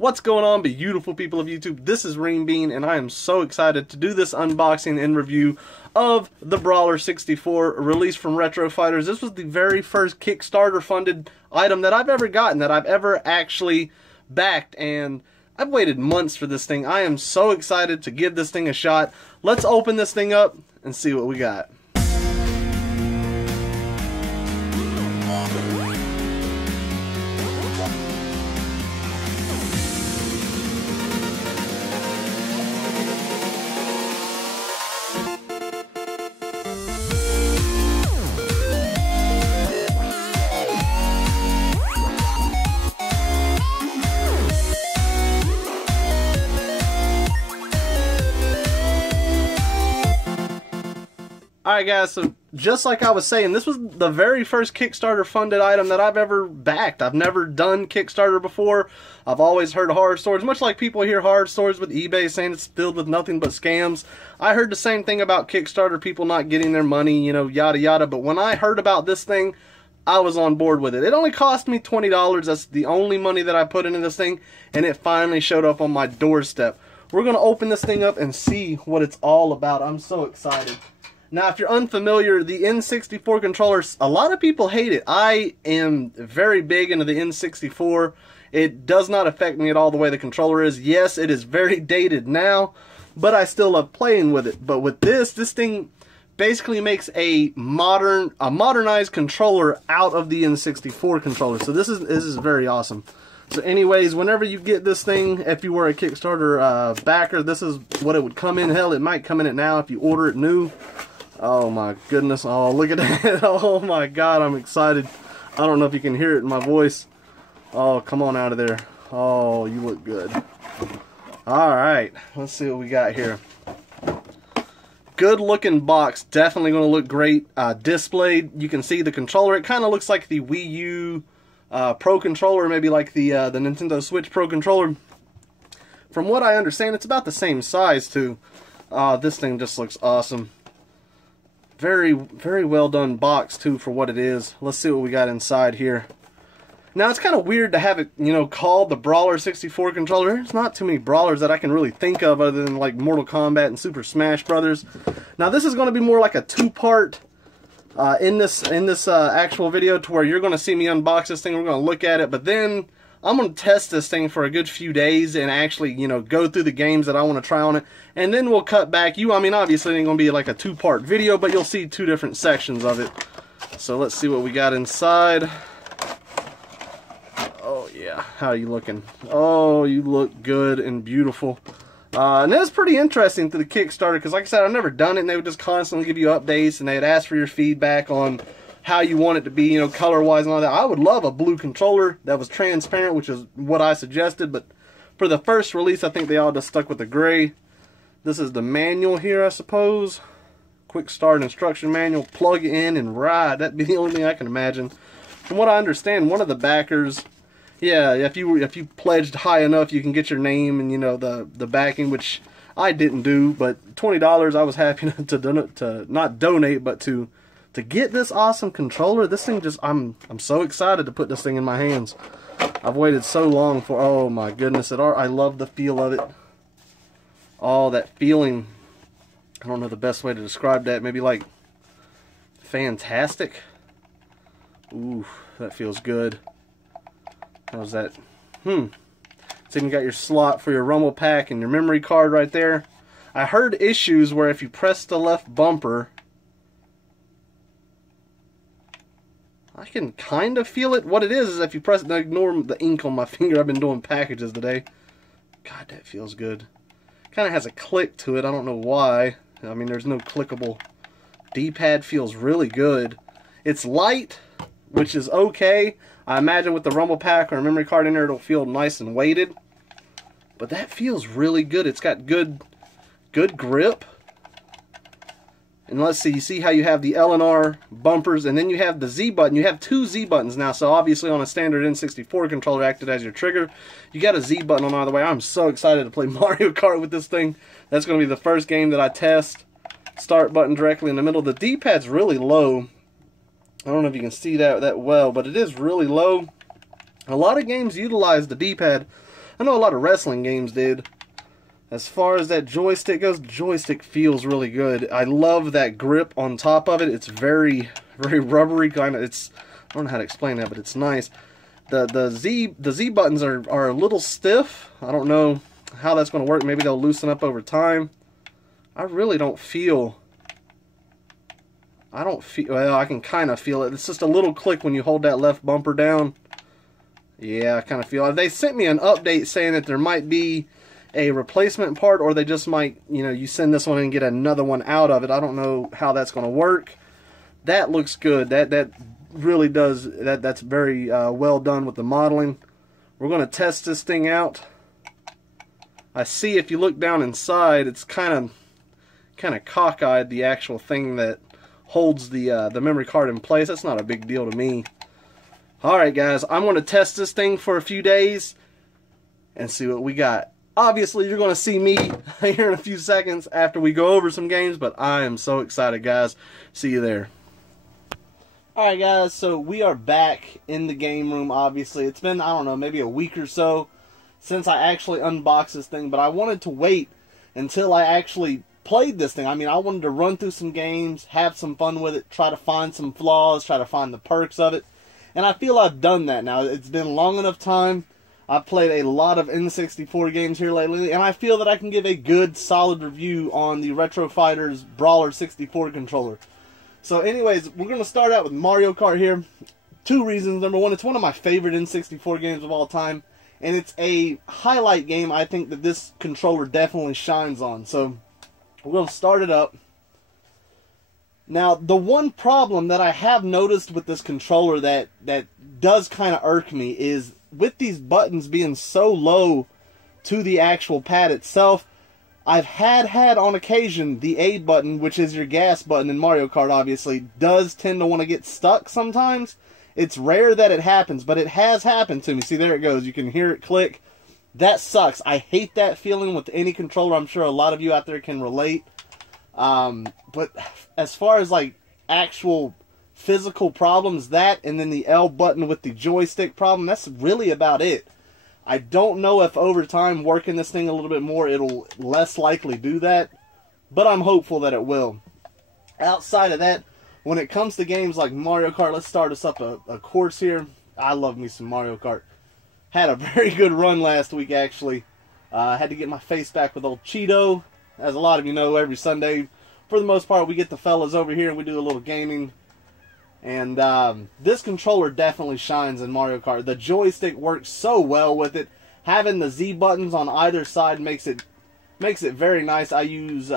What's going on, beautiful people of YouTube? This is Renebean, and I am so excited to do this unboxing and review of the Brawler 64 released from Retro Fighters. This was the very first Kickstarter funded item that I've ever gotten, that I've ever actually backed, and I've waited months for this thing. I am so excited to give this thing a shot. Let's open this thing up and see what we got. Alright guys, so just like I was saying, this was the very first Kickstarter funded item that I've ever backed. I've never done Kickstarter before. I've always heard horror stories, much like people hear horror stories with eBay saying it's filled with nothing but scams. I heard the same thing about Kickstarter, people not getting their money, you know, yada yada. But when I heard about this thing, I was on board with it. It only cost me $20. That's the only money that I put into this thing, and it finally showed up on my doorstep. We're going to open this thing up and see what it's all about. I'm so excited. Now, if you're unfamiliar, the N64 controller, a lot of people hate it. I am very big into the N64. It does not affect me at all the way the controller is. Yes, it is very dated now, but I still love playing with it. But with this thing basically makes a modernized controller out of the N64 controller. So this is very awesome. So anyways, whenever you get this thing, if you were a Kickstarter backer, this is what it would come in. Hell, it might come in it now if you order it new. Oh my goodness, oh look at that, oh my god, I'm excited. I don't know if you can hear it in my voice. Oh, come on out of there. Oh, you look good. Alright, let's see what we got here. Good looking box, definitely going to look great. Displayed, you can see the controller. It kind of looks like the Wii U Pro controller, maybe like the Nintendo Switch Pro controller. From what I understand, it's about the same size too. This thing just looks awesome. Very, very well done box too for what it is. Let's see what we got inside here. Now it's kind of weird to have it, you know, called the Brawler 64 controller. There's not too many brawlers that I can really think of other than like Mortal Kombat and Super Smash Brothers. Now this is going to be more like a two-part in this actual video, to where you're going to see me unbox this thing. We're going to look at it, but then I'm going to test this thing for a good few days and actually, you know, go through the games that I want to try on it. And then we'll cut back. I mean, obviously it ain't going to be like a two-part video, but you'll see two different sections of it. So let's see what we got inside. Oh, yeah. How are you looking? Oh, you look good and beautiful. And that's pretty interesting to the Kickstarter, because like I said, I've never done it, and they would just constantly give you updates, and they'd ask for your feedback on how you want it to be, you know, color-wise and all that. I would love a blue controller that was transparent, which is what I suggested, but for the first release, I think they all just stuck with the gray. This is the manual here, I suppose. Quick start instruction manual, plug in and ride. That'd be the only thing I can imagine. From what I understand, one of the backers, yeah, if you pledged high enough, you can get your name and, you know, the backing, which I didn't do, but $20, I was happy to not donate, but to get this awesome controller. This thing just, I'm so excited to put this thing in my hands. I've waited so long for, oh my goodness, I love the feel of it. Oh, that feeling, I don't know the best way to describe that, maybe like fantastic. Ooh, that feels good. How's that? It's even got your slot for your rumble pack and your memory card right there. I heard issues where if you press the left bumper, I can kind of feel it. What it is if you press it, ignore the ink on my finger. I've been doing packages today. God, that feels good. Kind of has a click to it. I don't know why. I mean, there's no clickable. D-pad feels really good. It's light, which is okay. I imagine with the rumble pack or a memory card in there, it'll feel nice and weighted. But that feels really good. It's got good grip. And let's see, you see how you have the L and R bumpers, and then you have the Z button. You have two Z buttons now, so obviously on a standard N64 controller acted as your trigger. You got a Z button on either way. I'm so excited to play Mario Kart with this thing. That's going to be the first game that I test. Start button directly in the middle. The D-pad's really low. I don't know if you can see that well, but it is really low. A lot of games utilize the D-pad I know a lot of wrestling games did. As far as that joystick goes, the joystick feels really good. I love that grip on top of it. It's very, very rubbery kind of. I don't know how to explain that, but it's nice. The Z buttons are a little stiff. I don't know how that's going to work. Maybe they'll loosen up over time. I really don't feel. Well, I can kind of feel it. It's just a little click when you hold that left bumper down. Yeah, I kind of feel it. They sent me an update saying that there might be a replacement part, or they just might, you send this one and get another one out of it. I don't know how that's going to work. That looks good. That really does. That's very well done with the modeling. We're going to test this thing out. I see if you look down inside, it's kind of cockeyed, the actual thing that holds the memory card in place. That's not a big deal to me. All right, guys, I'm going to test this thing for a few days and see what we got. Obviously, you're going to see me here in a few seconds after we go over some games, but I am so excited, guys. See you there. Alright, guys, so we are back in the game room, obviously. It's been, I don't know, maybe a week or so since I actually unboxed this thing, but I wanted to wait until I actually played this thing. I mean, I wanted to run through some games, have some fun with it, try to find some flaws, try to find the perks of it, and I feel I've done that now. It's been long enough time. I've played a lot of N64 games here lately, and I feel that I can give a good, solid review on the Retro Fighters Brawler 64 controller. So anyways, we're going to start out with Mario Kart here. Two reasons. Number one, it's one of my favorite N64 games of all time, and it's a highlight game I think that this controller definitely shines on. So we're going to start it up. Now, the one problem that I have noticed with this controller that does kind of irk me is with these buttons being so low to the actual pad itself, I've had on occasion the A button, which is your gas button in Mario Kart obviously, does tend to want to get stuck sometimes. It's rare that it happens, but it has happened to me. See, there it goes. You can hear it click. That sucks. I hate that feeling with any controller. I'm sure a lot of you out there can relate. But as far as like actual physical problems, that and then the L button with the joystick problem, that's really about it. I don't know if over time working this thing a little bit more it'll less likely do that, but I'm hopeful that it will. Outside of that, when it comes to games like Mario Kart, let's start us up a course here. I love me some Mario Kart. Had a very good run last week actually. Had to get my face back with old Cheeto. As a lot of you know, every Sunday, for the most part, we get the fellas over here and we do a little gaming. And this controller definitely shines in Mario Kart. The joystick works so well with it. Having the Z buttons on either side makes it very nice. I use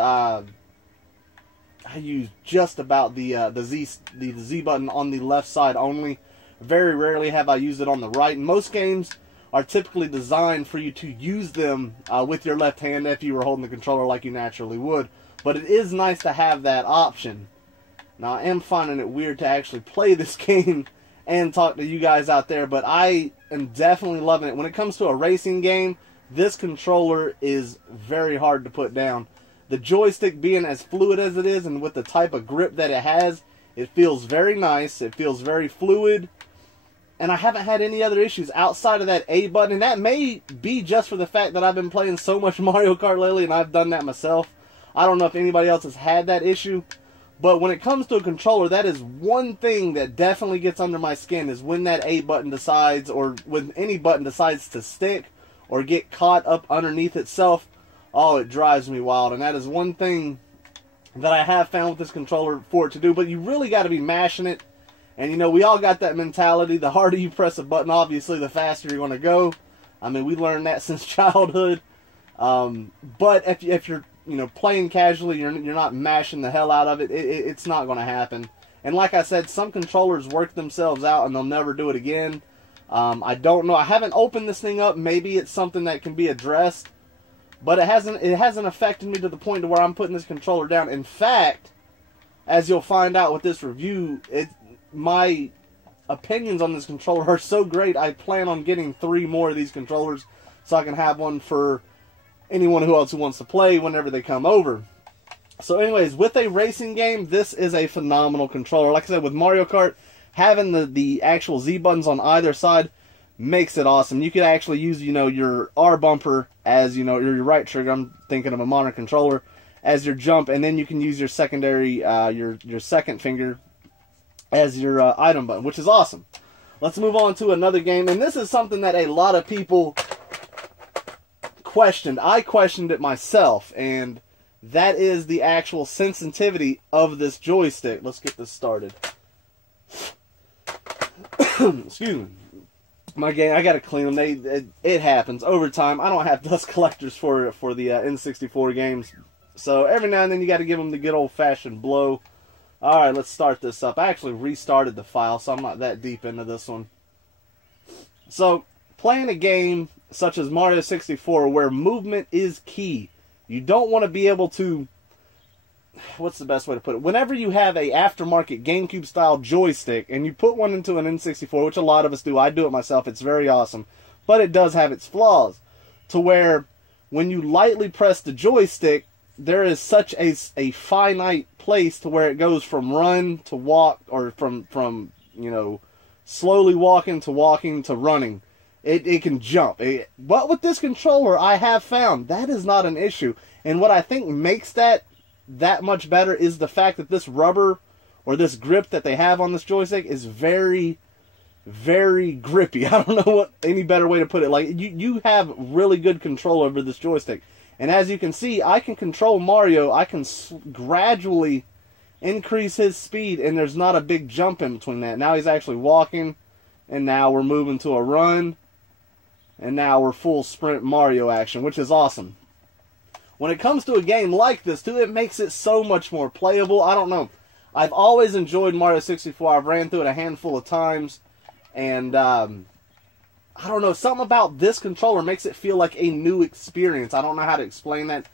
just about the Z button on the left side only. Very rarely have I used it on the right. And most games are typically designed for you to use them with your left hand if you were holding the controller like you naturally would. But it is nice to have that option. Now, I am finding it weird to actually play this game and talk to you guys out there, but I am definitely loving it. When it comes to a racing game, this controller is very hard to put down. The joystick being as fluid as it is and with the type of grip that it has, it feels very nice. It feels very fluid. And I haven't had any other issues outside of that A button. And that may be just for the fact that I've been playing so much Mario Kart lately and I've done that myself. I don't know if anybody else has had that issue. But when it comes to a controller, that is one thing that definitely gets under my skin, is when that A button decides, or when any button decides to stick or get caught up underneath itself. Oh, it drives me wild. And that is one thing that I have found with this controller for it to do. But you really got to be mashing it. And, you know, we all got that mentality. The harder you press a button, obviously, the faster you're going to go. I mean, we learned that since childhood. But if you're, you know, playing casually, you're not mashing the hell out of it, it's not going to happen. And like I said, some controllers work themselves out and they'll never do it again. I don't know. I haven't opened this thing up. Maybe it's something that can be addressed. But it hasn't affected me to the point to where I'm putting this controller down. In fact, as you'll find out with this review, my opinions on this controller are so great, I plan on getting 3 more of these controllers so I can have one for anyone who wants to play whenever they come over. So anyways, with a racing game, this is a phenomenal controller. Like I said, with Mario Kart, having the actual Z buttons on either side makes it awesome. You could actually use, you know, your R bumper as, you know, your right trigger. I'm thinking of a modern controller as your jump, and then you can use your secondary, your second finger as your item button, which is awesome. Let's move on to another game, and this is something that a lot of people questioned. I questioned it myself, and that is the actual sensitivity of this joystick. Let's get this started. Excuse me. My game, I gotta clean them. It happens over time. I don't have dust collectors for the N64 games, so every now and then you got to give them the good old-fashioned blow. All right, let's start this up. I actually restarted the file, so I'm not that deep into this one. So, playing a game such as Mario 64, where movement is key, you don't want to be able to. What's the best way to put it? Whenever you have a aftermarket GameCube-style joystick and you put one into an N64, which a lot of us do, I do it myself, it's very awesome, but it does have its flaws, to where when you lightly press the joystick, there is such a finite place to where it goes from run to walk, or from you know, slowly walking to running. It can jump. But with this controller, I have found that is not an issue. And what I think makes that much better is the fact that this rubber, or this grip that they have on this joystick, is very, very grippy. I don't know what any better way to put it. Like, you have really good control over this joystick. And as you can see, I can control Mario. I can gradually increase his speed, and there's not a big jump in between that. Now he's actually walking, and now we're moving to a run, and now we're full sprint Mario action, which is awesome. When it comes to a game like this, too, it makes it so much more playable. I don't know. I've always enjoyed Mario 64. I've ran through it a handful of times, and I don't know. Something about this controller makes it feel like a new experience. I don't know how to explain that.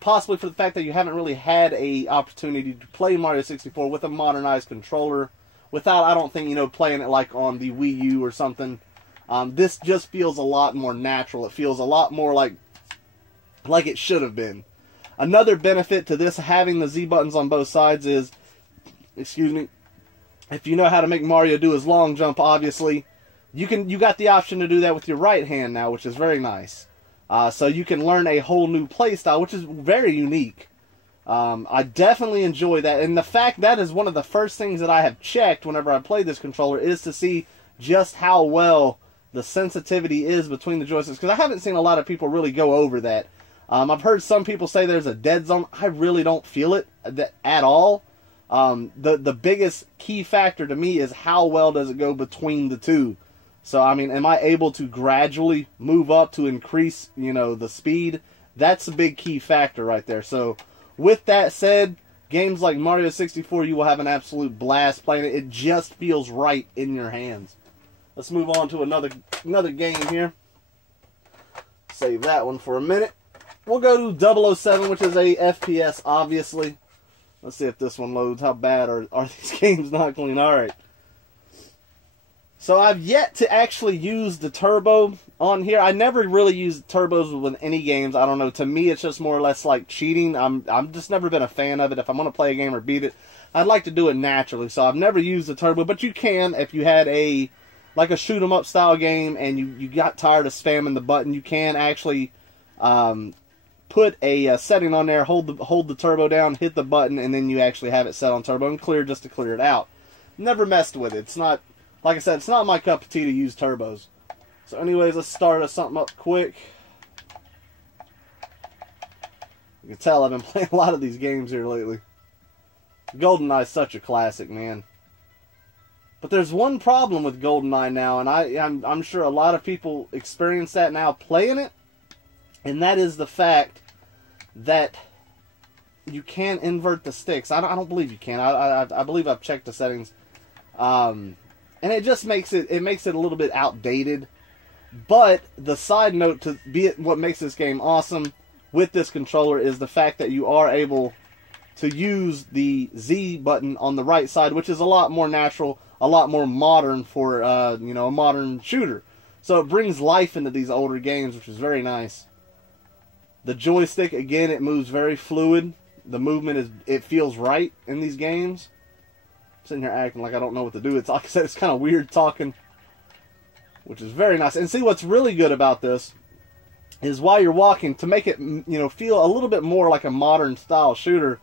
Possibly for the fact that you haven't really had a opportunity to play Mario 64 with a modernized controller, without, I don't think, you know, playing it like on the Wii U or something. This just feels a lot more natural. It feels a lot more like it should have been. Another benefit to this, having the Z buttons on both sides, is, excuse me, if you know how to make Mario do his long jump, obviously, you got the option to do that with your right hand now, which is very nice. So you can learn a whole new play style, which is very unique. I definitely enjoy that, and the fact that is one of the first things that I have checked whenever I play this controller, is to see just how well the sensitivity is between the joysticks, because I haven't seen a lot of people really go over that. I've heard some people say there's a dead zone. I really don't feel it at all. The biggest key factor to me is how well does it go between the two. So, I mean, am I able to gradually move up to increase, you know, the speed? That's a big key factor right there. So, with that said, games like Mario 64, you will have an absolute blast playing it. It just feels right in your hands. Let's move on to another game here. Save that one for a minute. We'll go to 007, which is a FPS, obviously. Let's see if this one loads. How bad are these games not clean? Alright. So I've yet to actually use the turbo on here. I never really used turbos with any games. I don't know. To me, it's just more or less like cheating. I'm just never been a fan of it. If I'm going to play a game or beat it, I'd like to do it naturally. So I've never used the turbo, but you can if you had a shoot 'em up style game and you got tired of spamming the button. You can actually put a setting on there, hold the turbo down, hit the button, and then you actually have it set on turbo and clear just to clear it out. Never messed with it. It's not, like I said, it's not my cup of tea to use turbos. So anyways, let's start something up quick. You can tell I've been playing a lot of these games here lately. GoldenEye is such a classic, man. But there's one problem with GoldenEye now, and I'm sure a lot of people experience that now playing it, and that is the fact that you can invert the sticks. I don't believe you can. I believe I've checked the settings, and it just makes it a little bit outdated. But the side note to be it, what makes this game awesome with this controller is the fact that you are able to use the Z button on the right side, which is a lot more natural, a lot more modern for you know, a modern shooter. So it brings life into these older games, which is very nice. The joystick, again, it moves very fluid. The movement it feels right in these games. I'm sitting here acting like I don't know what to do. It's like I said, it's kind of weird talking which is very nice. And see, what's really good about this is while you're walking, to make it, you know, feel a little bit more like a modern style shooter,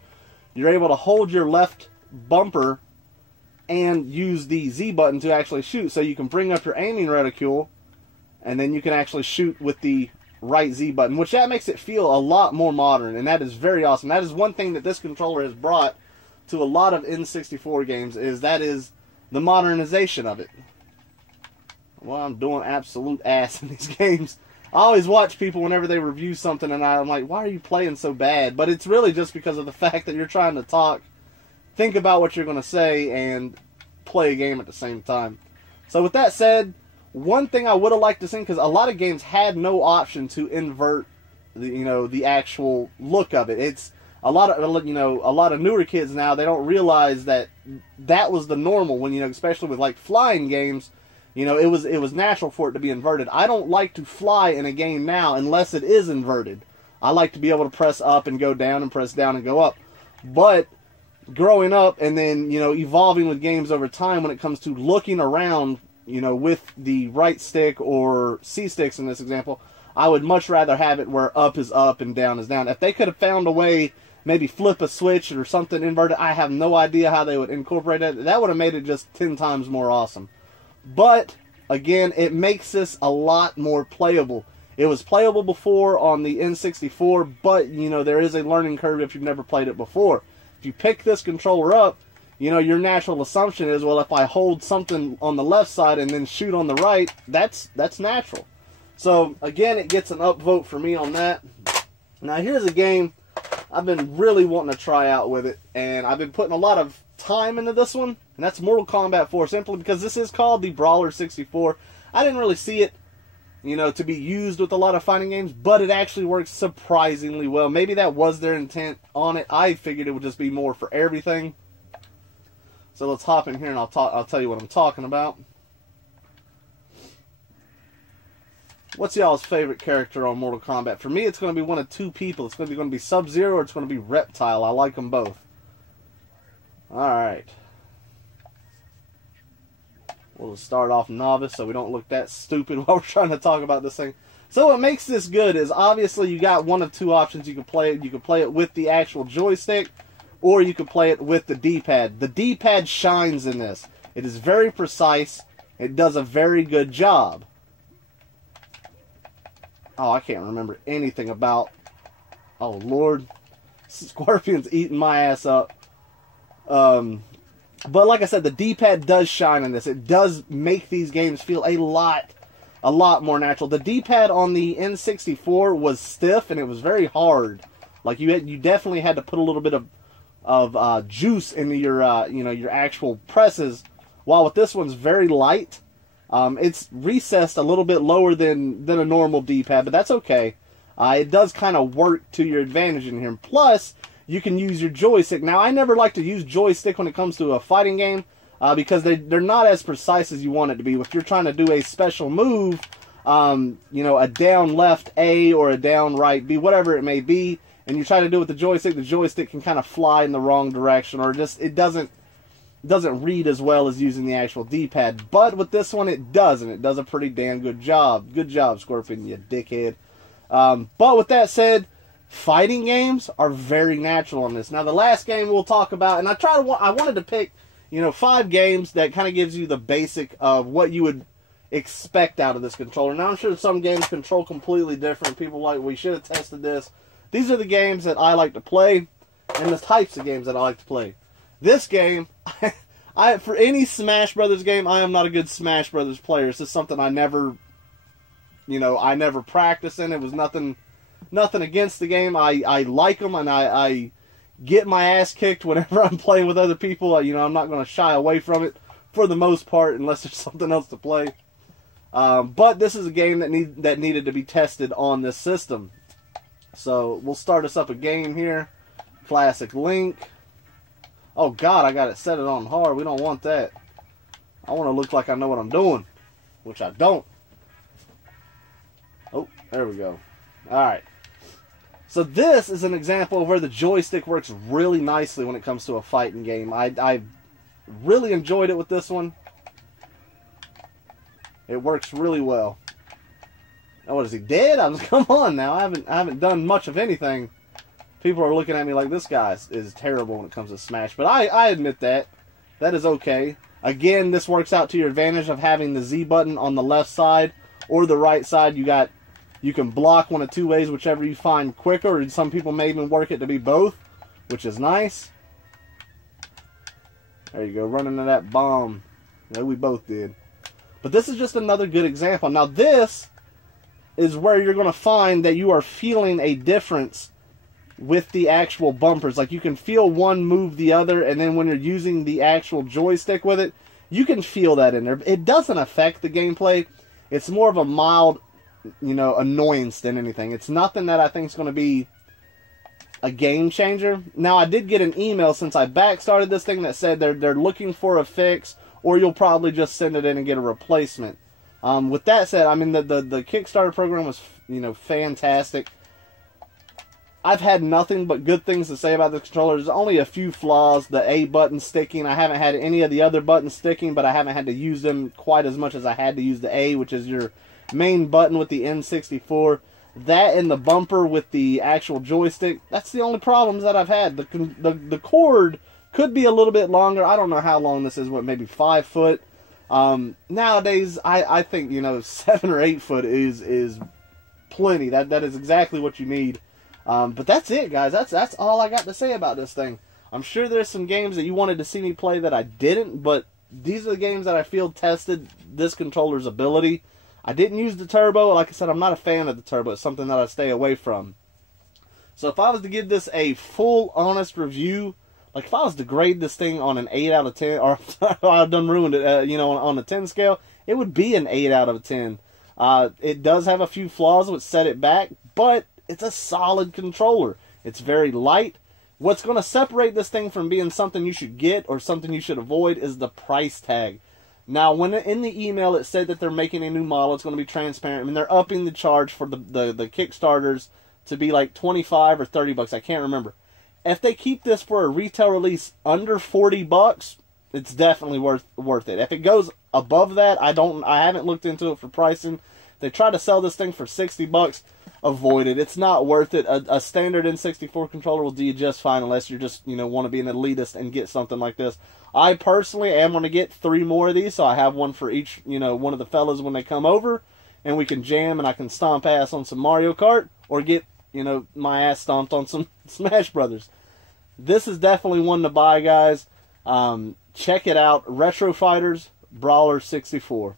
you're able to hold your left bumper and use the Z button to actually shoot. So you can bring up your aiming reticule, and then you can actually shoot with the right Z button, which that makes it feel a lot more modern, and that is very awesome. That is one thing that this controller has brought to a lot of N64 games, is the modernization of it. Well, I'm doing absolute ass in these games. I always watch people whenever they review something, and I'm like, why are you playing so bad? But it's really just because of the fact that you're trying to talk, think about what you're going to say, and play a game at the same time. So with that said, one thing I would have liked to see, because a lot of games had no option to invert the actual look of it. It's a lot of newer kids now, they don't realize that was the normal when, especially with like flying games, it was natural for it to be inverted. I don't like to fly in a game now unless it is inverted. I like to be able to press up and go down and press down and go up. But growing up and then, evolving with games over time when it comes to looking around, with the right stick or C sticks in this example, I would much rather have it where up is up and down is down. If they could have found a way, maybe flip a switch or something inverted, I have no idea how they would incorporate it. That would have made it just 10 times more awesome. But, again, it makes this a lot more playable. It was playable before on the N64, but, there is a learning curve if you've never played it before. If you pick this controller up, your natural assumption is, well, if I hold something on the left side and then shoot on the right, that's natural. So, again, it gets an upvote for me on that. Now, here's a game I've been really wanting to try out with it, and I've been putting a lot of time into this one, and that's Mortal Kombat 4, simply because this is called the Brawler 64. I didn't really see it, to be used with a lot of fighting games, but it actually works surprisingly well. Maybe that was their intent on it. I figured it would just be more for everything. So let's hop in here and I'll tell you what I'm talking about. What's y'all's favorite character on Mortal Kombat? For me, it's going to be one of two people. It's going to be Sub-Zero or it's going to be Reptile. I like them both. Alright. We'll start off novice so we don't look that stupid while we're trying to talk about this thing. So what makes this good is obviously you got one of two options. You can play it. You can play it with the actual joystick, or you can play it with the D-pad. The D-pad shines in this. It is very precise. It does a very good job. Oh, I can't remember anything about... Oh, Lord. Scorpion's eating my ass up. But like I said, the D-pad does shine in this. It does make these games feel a lot more natural. The D-pad on the N64 was stiff and it was very hard. Like you definitely had to put a little bit of juice into your your actual presses. While with this one's very light. It's recessed a little bit lower than a normal D-pad, but that's okay. It does kind of work to your advantage in here. Plus, you can use your joystick. Now, I never like to use joystick when it comes to a fighting game because they're not as precise as you want it to be. If you're trying to do a special move, a down left A or a down right B, whatever it may be, and you try to do it with the joystick can kind of fly in the wrong direction, or just it doesn't read as well as using the actual D-pad. But with this one, it does, and it does a pretty damn good job. Good job, Scorpion, you dickhead. But with that said, fighting games are very natural on this. Now, the last game we'll talk about, and I wanted to pick, 5 games that kind of gives you the basic of what you would expect out of this controller. Now, I'm sure some games control completely different. People like, we should have tested this. These are the games that I like to play, and the types of games that I like to play. This game, for any Smash Brothers game, I am not a good Smash Brothers player. This is something I never practiced in. It was nothing against the game. I like them, and I get my ass kicked whenever I'm playing with other people. I'm not going to shy away from it for the most part, unless there's something else to play. But this is a game that needed to be tested on this system. So we'll start us up a game here. Classic Link. Oh God, I got it set it on hard. We don't want that. I want to look like I know what I'm doing, which I don't. Oh, there we go. Alright. So this is an example of where the joystick works really nicely when it comes to a fighting game. I really enjoyed it with this one. It works really well. Oh, what is he dead? Come on now. I haven't done much of anything. People are looking at me like this guy is terrible when it comes to Smash, but I admit that. That is okay. Again, this works out to your advantage of having the Z button on the left side or the right side. You can block one of two ways, whichever you find quicker, or some people may even work it to be both, which is nice. There you go, running into that bomb. Yeah, we both did. But this is just another good example. Now this is where you're going to find that you are feeling a difference with the actual bumpers. Like, you can feel one move the other, and then when you're using the actual joystick with it, you can feel that in there. It doesn't affect the gameplay. It's more of a mild, annoyance than anything. It's nothing that I think is going to be a game changer. Now, I did get an email since I started this thing that said they're looking for a fix, or you'll probably just send it in and get a replacement. With that said, I mean, the Kickstarter program was, fantastic. I've had nothing but good things to say about the controller. There's only a few flaws. The A button sticking. I haven't had any of the other buttons sticking, but I haven't had to use them quite as much as I had to use the A, which is your main button with the N64. That and the bumper with the actual joystick, that's the only problems that I've had. The cord could be a little bit longer. I don't know how long this is, maybe 5 foot. Nowadays, I think, 7 or 8 foot is plenty. That is exactly what you need. But that's it, guys. That's all I got to say about this thing. I'm sure there's some games that you wanted to see me play that I didn't, but these are the games that I feel tested this controller's ability. I didn't use the turbo. Like I said, I'm not a fan of the turbo. It's something that I stay away from. So if I was to give this a full, honest review, like if I was to grade this thing on an 8 out of 10, or I've done ruined it, on a 10 scale, it would be an 8 out of 10. It does have a few flaws which set it back, but it's a solid controller. It's very light. What's going to separate this thing from being something you should get or something you should avoid is the price tag. Now, when in the email it said that they're making a new model, it's going to be transparent. I mean, they're upping the charge for the Kickstarters to be like 25 or 30 bucks. I can't remember. If they keep this for a retail release under 40 bucks, it's definitely worth it. If it goes above that, I haven't looked into it for pricing. They try to sell this thing for 60 bucks. Avoid it. It's not worth it. A standard N64 controller will do you just fine unless you just, want to be an elitist and get something like this. I personally am going to get 3 more of these, so I have one for each, one of the fellas when they come over, and we can jam and I can stomp ass on some Mario Kart, or get, my ass stomped on some Smash Brothers. This is definitely one to buy, guys. Check it out. Retro Fighters, Brawler 64.